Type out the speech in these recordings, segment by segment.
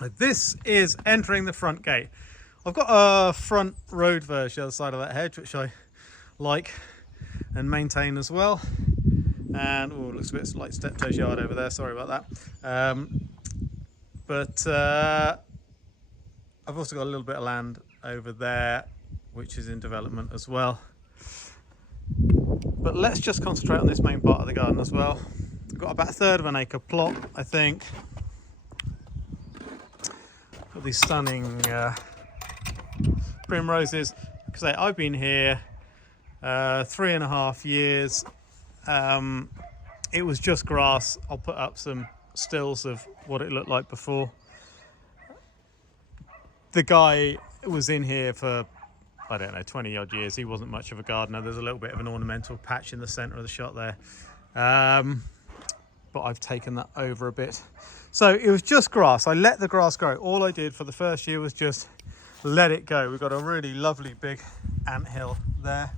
This is entering the front gate. I've got a front road verge the other side of that hedge, which I like and maintain as well. And oh, it looks a bit like Steptoe's yard over there, sorry about that. But I've also got a little bit of land over there which is in development as well. But let's just concentrate on this main part of the garden as well. I've got about 1/3 of an acre plot, I think. Got these stunning primroses. Because I've been here 3.5 years. It was just grass. I'll put up some stills of what it looked like before. The guy was in here for, I don't know, 20 odd years. He wasn't much of a gardener. There's a little bit of an ornamental patch in the center of the shot there. But I've taken that over a bit. So it was just grass. I let the grass grow. All I did for the first year was just let it go. We've got a really lovely big anthill there.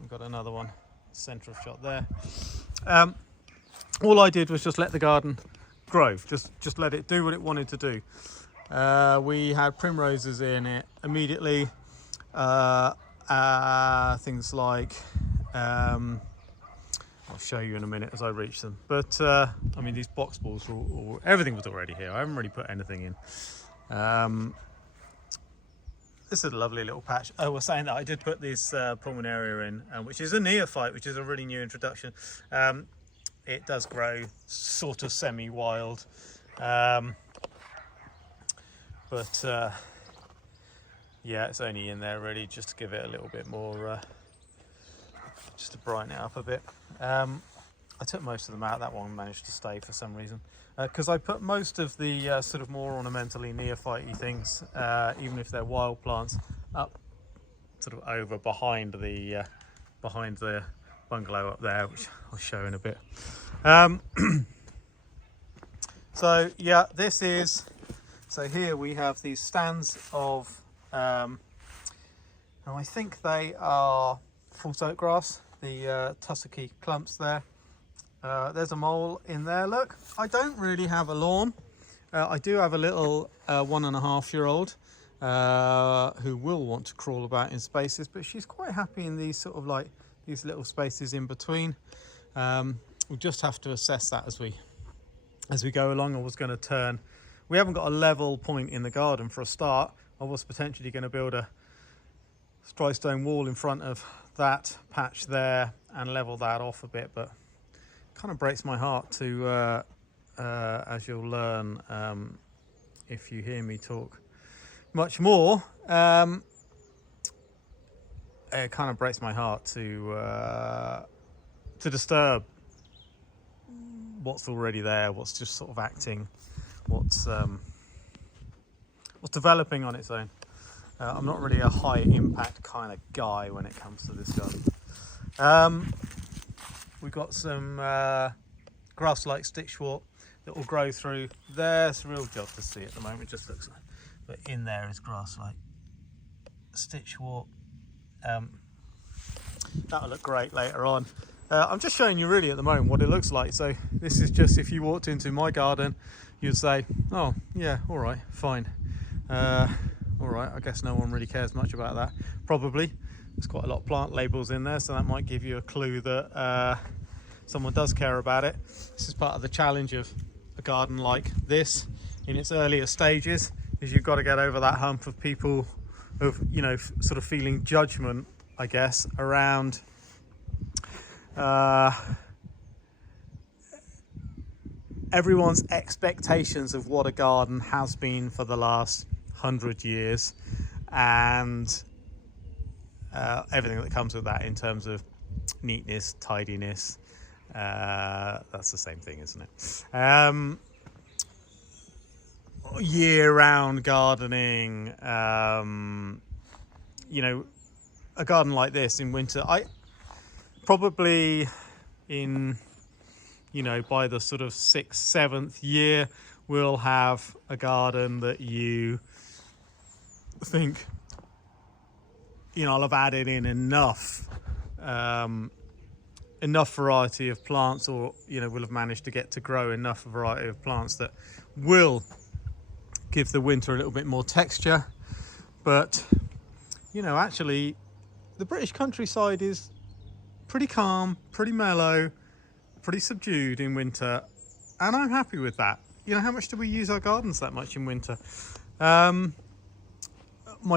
We've got another one, center of shot there. All I did was just let the garden grow. Just let it do what it wanted to do. We had primroses in it immediately. Things like I'll show you in a minute as I reach them. But I mean, these box balls, everything was already here. I haven't really put anything in. This is a lovely little patch. I was saying that I did put this pulmonaria in, which is a neophyte, which is a really new introduction. It does grow sort of semi-wild, but yeah, it's only in there really just to give it a little bit more, just to brighten it up a bit. I took most of them out. That one managed to stay for some reason, because I put most of the sort of more ornamentally neophyte-y things, even if they're wild plants, up sort of over behind the bungalow up there, which I'll show in a bit. So yeah, this is, so here we have these stands of, and I think they are false oak grass, the tussocky clumps there. There's a mole in there, look. I don't really have a lawn. I do have a little 1.5-year-old who will want to crawl about in spaces, but she's quite happy in these sort of like these little spaces in between. We'll just have to assess that as we go along. I was going to turn, we haven't got a level point in the garden for a start. I was potentially going to build a dry stone wall in front of that patch there and level that off a bit, but kind of breaks my heart to, as you'll learn if you hear me talk much more, it kind of breaks my heart to disturb what's already there, what's just sort of acting, what's developing on its own. I'm not really a high impact kind of guy when it comes to this garden. We've got some grass-like stitchwort that will grow through there. It's a real job to see at the moment, it just looks like, but in there is grass-like stitchwort. That'll look great later on. I'm just showing you really at the moment what it looks like. So this is just, if you walked into my garden, you'd say, oh yeah, all right, fine. All right, I guess no one really cares much about that. Probably. There's quite a lot of plant labels in there, so that might give you a clue that someone does care about it. This is part of the challenge of a garden like this in its earlier stages, is you've got to get over that hump of people, of, you know, sort of feeling judgment, I guess, around everyone's expectations of what a garden has been for the last 100 years, and everything that comes with that in terms of neatness, tidiness. That's the same thing, isn't it? Year-round gardening. You know, a garden like this in winter, I probably in, you know, by the sort of 6th, 7th year, we'll have a garden that you think, you know, I'll have added in enough variety of plants, or, you know, we'll have managed to get to grow enough variety of plants that will give the winter a little bit more texture. But, you know, actually the British countryside is pretty calm, pretty mellow, pretty subdued in winter, and I'm happy with that. You know, how much do we use our gardens that much in winter? My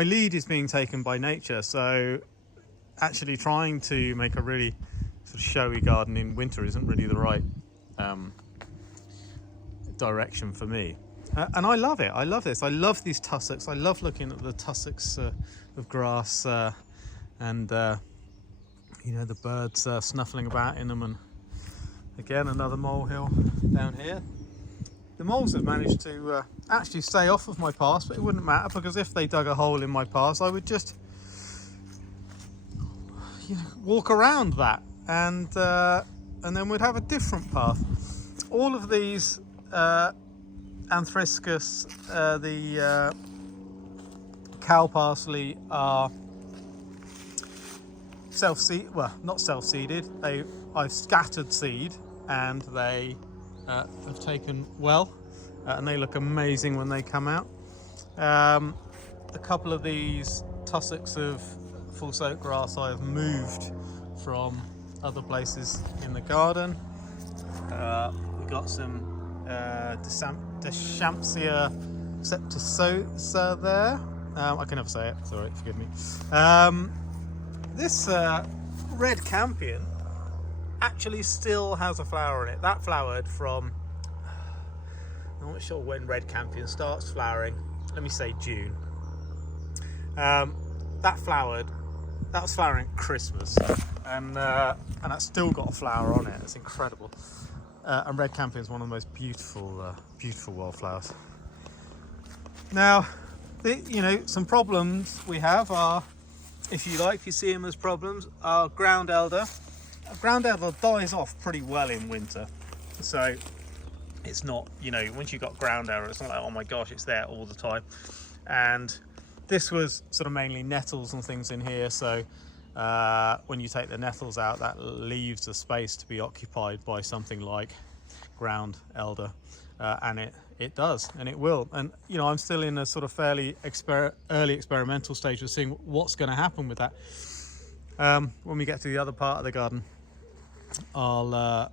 lead is being taken by nature, so actually trying to make a really sort of showy garden in winter isn't really the right direction for me. And I love it. I love this. I love these tussocks. I love looking at the tussocks of grass and you know, the birds snuffling about in them. And again, another molehill down here. The moles have managed to actually stay off of my path, but it wouldn't matter, because if they dug a hole in my path, I would just, you know, walk around that, and then we'd have a different path. All of these Anthriscus, the cow parsley, are self-seed. Well, not self-seeded. I've scattered seed, and they have taken well, and they look amazing when they come out. A couple of these tussocks of full soak grass I have moved from other places in the garden. We've got some Deschampsia septicosa there. I can never say it, sorry, forgive me. This red campion actually still has a flower in it. That flowered from, I'm not sure when red campion starts flowering, let me say June. That was flowering at Christmas, and that's still got a flower on it. It's incredible. And red campion is one of the most beautiful wildflowers. Now, you know, some problems we have are, if you see them as problems, are ground elder. Ground elder dies off pretty well in winter, so it's not, you know, once you've got ground elder, it's not like, oh my gosh, it's there all the time. And this was sort of mainly nettles and things in here, so when you take the nettles out, that leaves a space to be occupied by something like ground elder, and it does, and it will. And you know, I'm still in a sort of fairly early experimental stage of seeing what's going to happen with that. When we get to the other part of the garden, I'll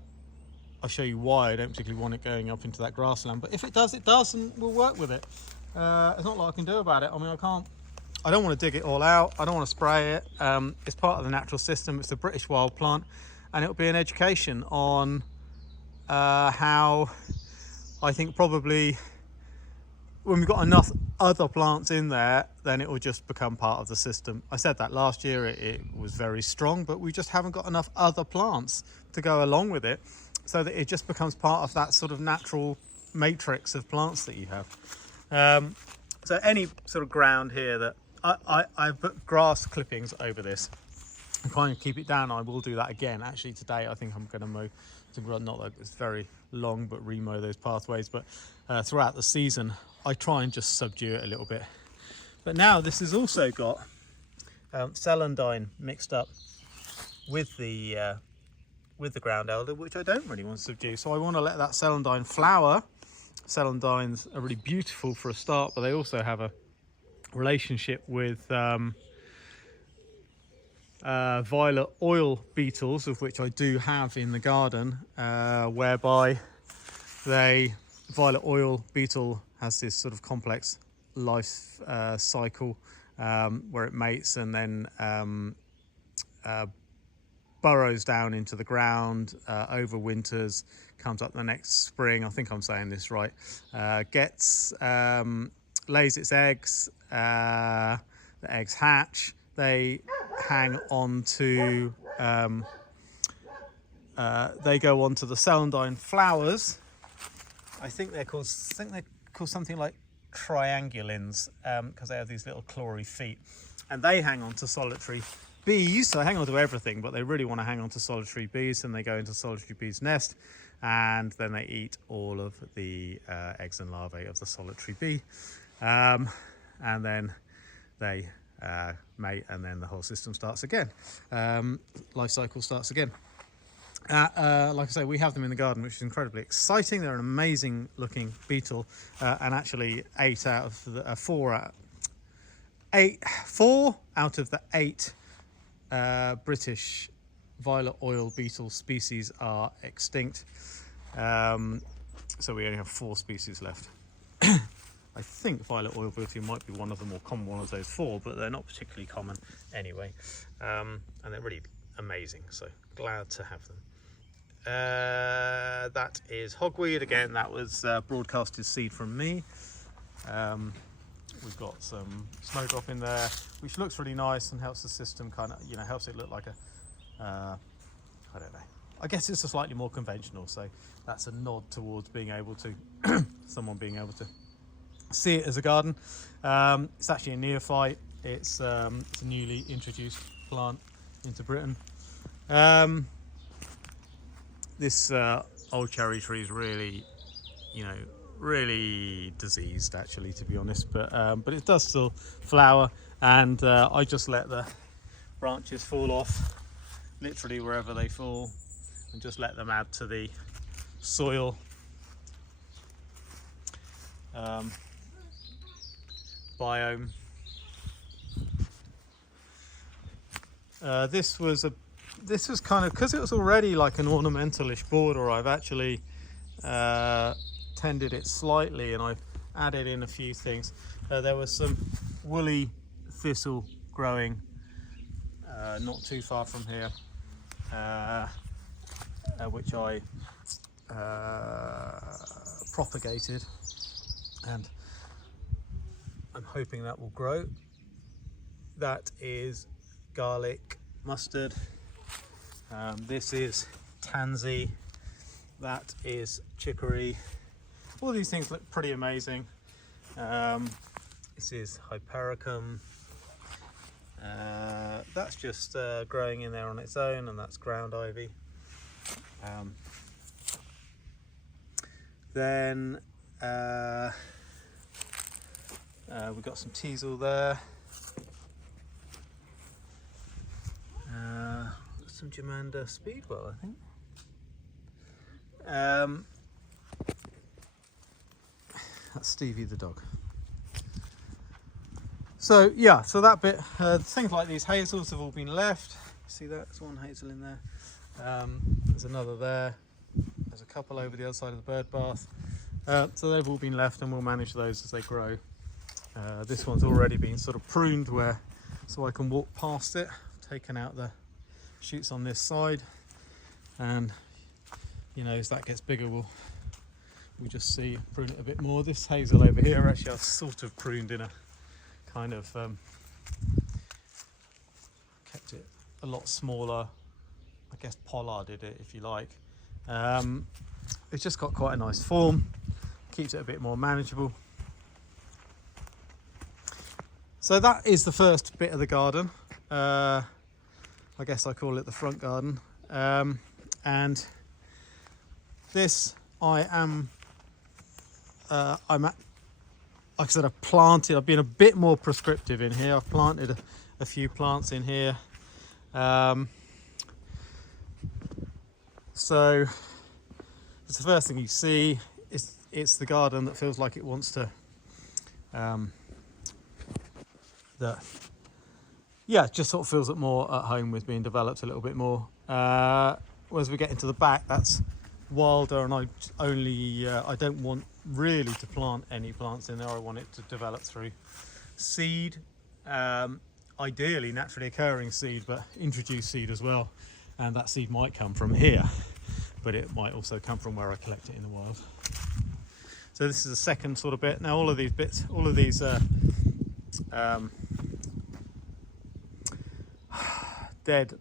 show you why I don't particularly want it going up into that grassland. But if it does, it does, and we'll work with it. There's not a lot I can do about it. I mean, I don't want to dig it all out. I don't want to spray it. It's part of the natural system. It's a British wild plant, and it'll be an education on how, I think probably when we've got enough other plants in there, then it will just become part of the system. I said that last year, it was very strong, but we just haven't got enough other plants to go along with it, so that it just becomes part of that sort of natural matrix of plants that you have. So any sort of ground here that I've put grass clippings over this and trying to keep it down. I will do that again. Actually, today I think I'm going to mow, not that it's very long, but remow those pathways. But throughout the season, I try and just subdue it a little bit. But now this has also got celandine mixed up with the ground elder, which I don't really want to subdue. So I want to let that celandine flower. Celandines are really beautiful for a start, but they also have a relationship with violet oil beetles, of which I do have in the garden, whereby violet oil beetle has this sort of complex life cycle where it mates and then burrows down into the ground, overwinters, comes up the next spring, I think I'm saying this right, lays its eggs, the eggs hatch, they hang on to, they go on to the celandine flowers. I think they're called something like triangulins, because they have these little clawy feet, and they hang on to solitary bees. So they hang on to everything, but they really want to hang on to solitary bees, and they go into solitary bees' nest, and then they eat all of the eggs and larvae of the solitary bee, and then they mate, and then the whole system starts again. Life cycle starts again. Like I say, we have them in the garden, which is incredibly exciting. They're an amazing looking beetle, and actually 4 out of the 8 British violet oil beetle species are extinct. So we only have 4 species left. I think violet oil beetle might be one of the more common one of those 4, but they're not particularly common anyway. And they're really amazing, so glad to have them. That is hogweed again. That was broadcasted seed from me. We've got some snowdrop in there, which looks really nice and helps the system kind of, helps it look like a, I don't know. I guess it's a slightly more conventional, so that's a nod towards being able to, someone being able to see it as a garden. It's actually a neophyte. It's a newly introduced plant into Britain. This old cherry tree is really, really diseased actually, to be honest, but it does still flower, and I just let the branches fall off literally wherever they fall and just let them add to the soil. Biome. This was kind of, because it was already like an ornamentalish border, I've actually tended it slightly and I've added in a few things. There was some woolly thistle growing not too far from here, which I propagated, and I'm hoping that will grow. That is garlic mustard. This is tansy. That is chicory. All these things look pretty amazing. This is hypericum. That's just growing in there on its own, and that's ground ivy. Then we've got some teasel there. Some Germander Speedwell, I think. That's Stevie the dog. So yeah, so that bit, things like these hazels have all been left. See that? There's one hazel in there. There's another there. There's a couple over the other side of the bird bath. So they've all been left, and we'll manage those as they grow. This one's already been sort of pruned so I can walk past it. I've taken out the shoots on this side, and as that gets bigger, we'll just prune it a bit more. This hazel over here, actually, I've sort of pruned in a kind of kept it a lot smaller. I guess pollarded it, if you like. It's just got quite a nice form, keeps it a bit more manageable. So that is the first bit of the garden. I guess I call it the front garden. And this I'm like I said, I've been a bit more prescriptive in here. I've planted a few plants in here. So it's the first thing you see. It's the garden that feels like it wants to, just sort of feels it more at home with being developed a little bit more. As we get into the back, that's wilder, and I don't want really to plant any plants in there. I want it to develop through seed, ideally naturally occurring seed, but introduced seed as well, and that seed might come from here, but it might also come from where I collect it in the wild. So this is the second sort of bit. Now all of these bits, dead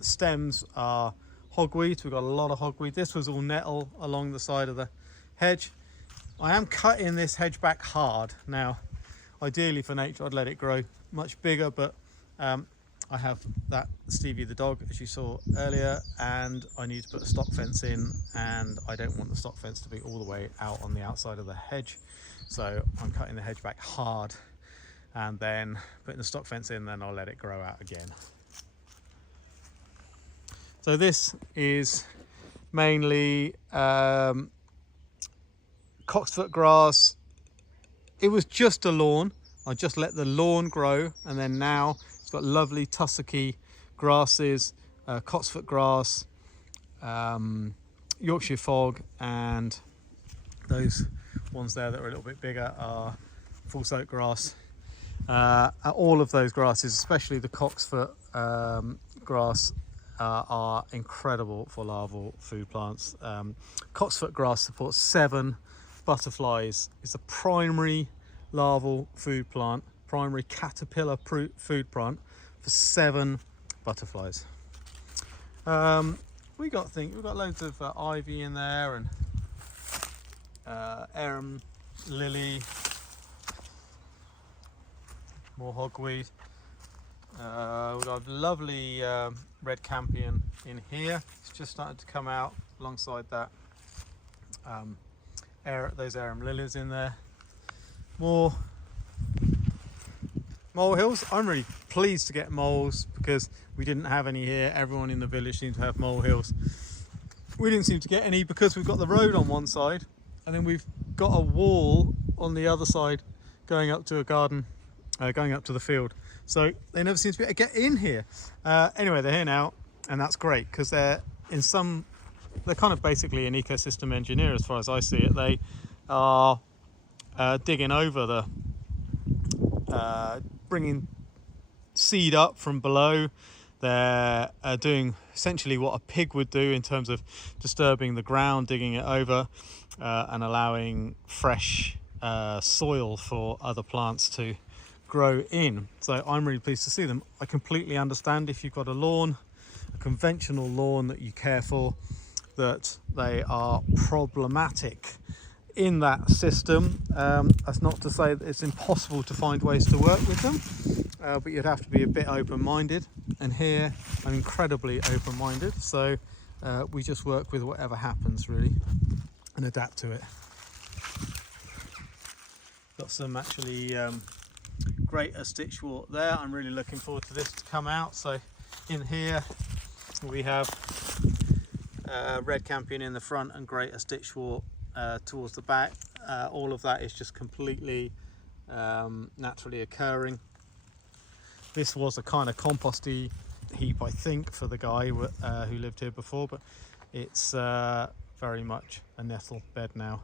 stems are hogweed. We've got a lot of hogweed. This was all nettle along the side of the hedge. I am cutting this hedge back hard. Now, ideally for nature, I'd let it grow much bigger, but I have that Stevie the dog, as you saw earlier, and I need to put a stock fence in, and I don't want the stock fence to be all the way out on the outside of the hedge. So I'm cutting the hedge back hard and then putting the stock fence in, then I'll let it grow out again. So this is mainly cocksfoot grass. It was just a lawn. I just let the lawn grow, and then now it's got lovely tussocky grasses, cocksfoot grass, Yorkshire fog, and those ones there that are a little bit bigger are full soak grass. All of those grasses, especially the cocksfoot grass, are incredible for larval food plants. Cocksfoot grass supports 7 butterflies. It's a primary larval food plant, primary caterpillar food plant for 7 butterflies. We've got loads of ivy in there, and arum lily, more hogweed. We've got lovely red campion in here. It's just started to come out alongside that. Those arum lilies in there. More molehills. I'm really pleased to get moles because we didn't have any here. Everyone in the village seemed to have molehills. We didn't seem to get any because we've got the road on one side, and then we've got a wall on the other side going up to a garden, going up to the field. So they never seem to be able to get in here. Anyway, they're here now, and that's great because they're kind of basically an ecosystem engineer as far as I see it. They are digging over bringing seed up from below. They're doing essentially what a pig would do in terms of disturbing the ground, digging it over, and allowing fresh soil for other plants to grow in. So I'm really pleased to see them. I completely understand if you've got a lawn, a conventional lawn that you care for, that they are problematic in that system. That's not to say that it's impossible to find ways to work with them, but you'd have to be a bit open-minded, and here I'm incredibly open-minded, so we just work with whatever happens really and adapt to it. Got some actually greater stitchwort there. I'm really looking forward to this to come out. So in here we have red campion in the front and greater stitchwort towards the back. All of that is just completely naturally occurring. This was a kind of composty heap, I think, for the guy who lived here before, but it's very much a nettle bed now.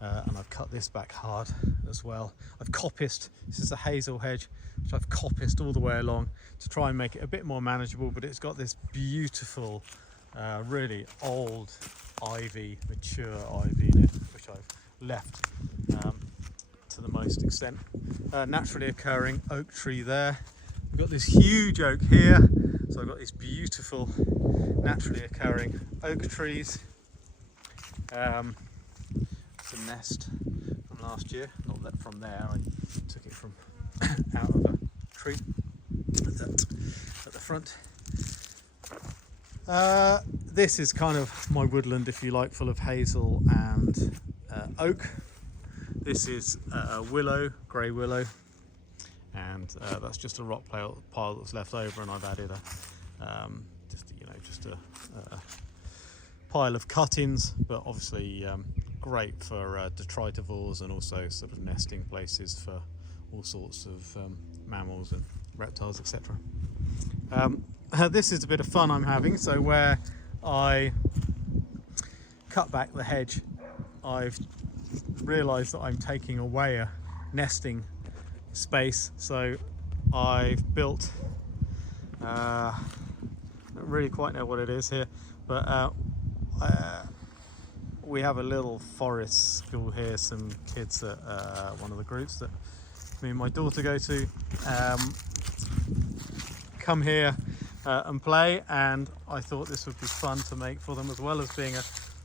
And I've cut this back hard as well. I've coppiced, this is a hazel hedge, which I've coppiced all the way along to try and make it a bit more manageable, but it's got this beautiful, really old ivy, mature ivy in it, which I've left to the most extent. Naturally occurring oak tree there. We've got this huge oak here, so I've got these beautiful naturally occurring oak trees. It's a nest from last year, not that from there, I took it from out of a tree at the front. This is kind of my woodland, if you like, full of hazel and oak. This is willow, grey willow, and that's just a rock pile that's left over, and I've added just a pile of cuttings, but obviously great for detritivores and also sort of nesting places for all sorts of mammals and reptiles, etc. This is a bit of fun I'm having. So where I cut back the hedge, I've realised that I'm taking away a nesting space, so I've built, I don't really quite know what it is here, but we have a little forest school here. Some kids at one of the groups that me and my daughter go to come here and play, and I thought this would be fun to make for them, as well as being a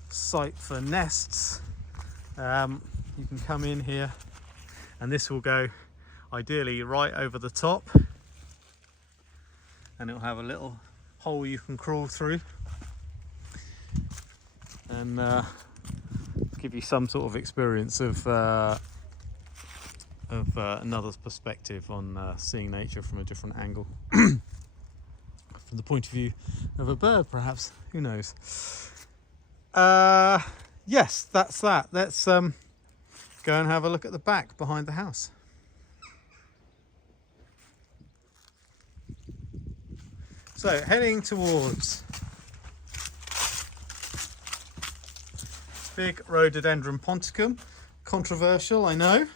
site for nests. You can come in here, and this will go ideally right over the top, and it'll have a little hole you can crawl through and give you some sort of experience of another perspective on seeing nature from a different angle. from the point of view of a bird, perhaps. Who knows? Yes, that's that. Let's go and have a look at the back behind the house. So heading towards big rhododendron ponticum. Controversial, I know,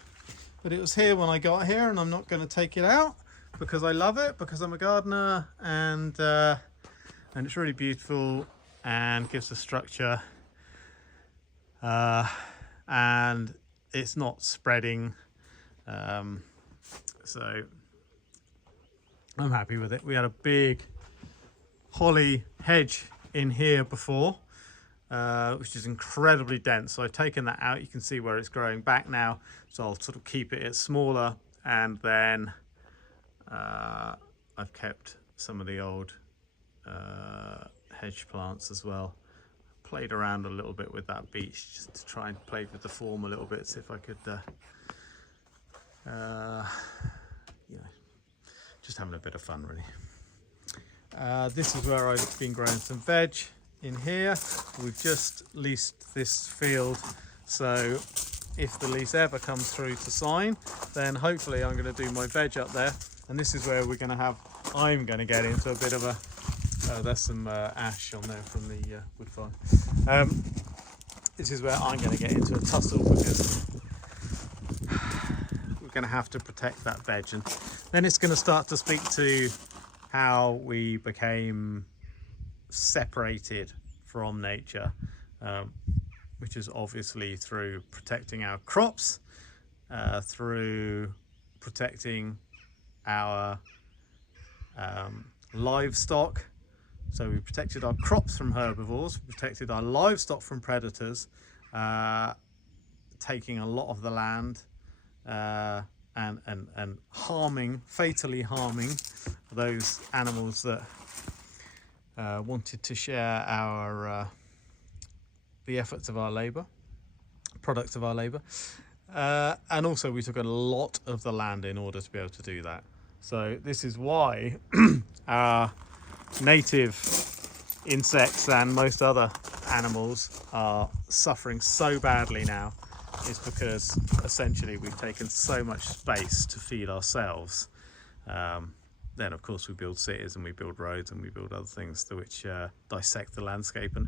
but it was here when I got here, and I'm not going to take it out because I love it, because I'm a gardener, and it's really beautiful and gives a structure, and it's not spreading, so I'm happy with it. We had a big holly hedge in here before, which is incredibly dense, so I've taken that out. You can see where it's growing back now, so I'll sort of keep it smaller, and then I've kept some of the old hedge plants as well. Played around a little bit with that beech just to try and play with the form a little bit, see if I could you know, just having a bit of fun really. This is where I've been growing some veg in here. We've just leased this field, so if the lease ever comes through to sign, then hopefully I'm going to do my veg up there. And this is where we're going to have, I'm going to get into a bit of a, there's some ash on there from the wood fire. This is where I'm going to get into a tussle, because we're going to have to protect that veg, and then it's going to start to speak to how we became separated from nature, which is obviously through protecting our crops, through protecting our livestock. So we protected our crops from herbivores, we protected our livestock from predators, taking a lot of the land, and harming, fatally harming those animals that wanted to share our the efforts of our labour, products of our labour, and also we took a lot of the land in order to be able to do that. So this is why our native insects and most other animals are suffering so badly now, is because essentially we've taken so much space to feed ourselves. Then of course we build cities and we build roads and we build other things which dissect the landscape, and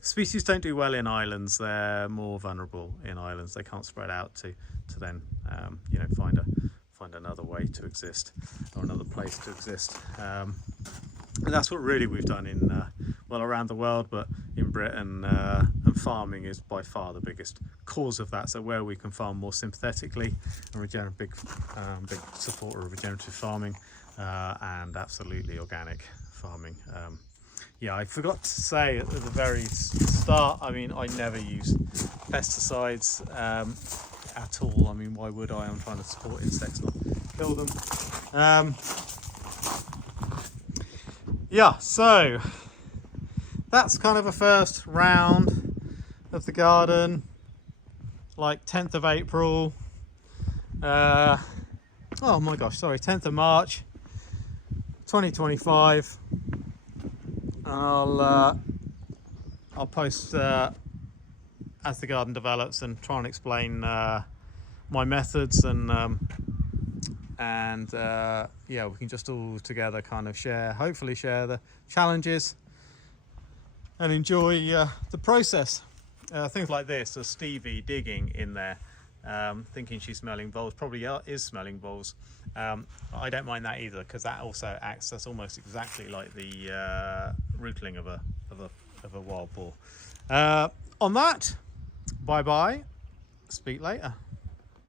species don't do well in islands. They're more vulnerable in islands. They can't spread out to then you know, find another way to exist, or another place to exist. And that's what really we've done in well, around the world, but in Britain, and farming is by far the biggest cause of that. So where we can farm more sympathetically, and big supporter of regenerative farming, and absolutely organic farming. Yeah, I forgot to say at the very start, I mean, I never use pesticides at all. I mean, why would I? I'm trying to support insects, not kill them. Yeah, so that's kind of a first round of the garden, like 10th of April. Oh my gosh, sorry, 10th of March 2025. I'll post as the garden develops, and try and explain my methods, and yeah, we can just all together kind of hopefully share the challenges and enjoy the process. Things like this, so Stevie digging in there, thinking she's smelling voles, probably is smelling voles. I don't mind that either, because that also acts, that's almost exactly like the rootling of a wild boar. On that, bye bye, speak later.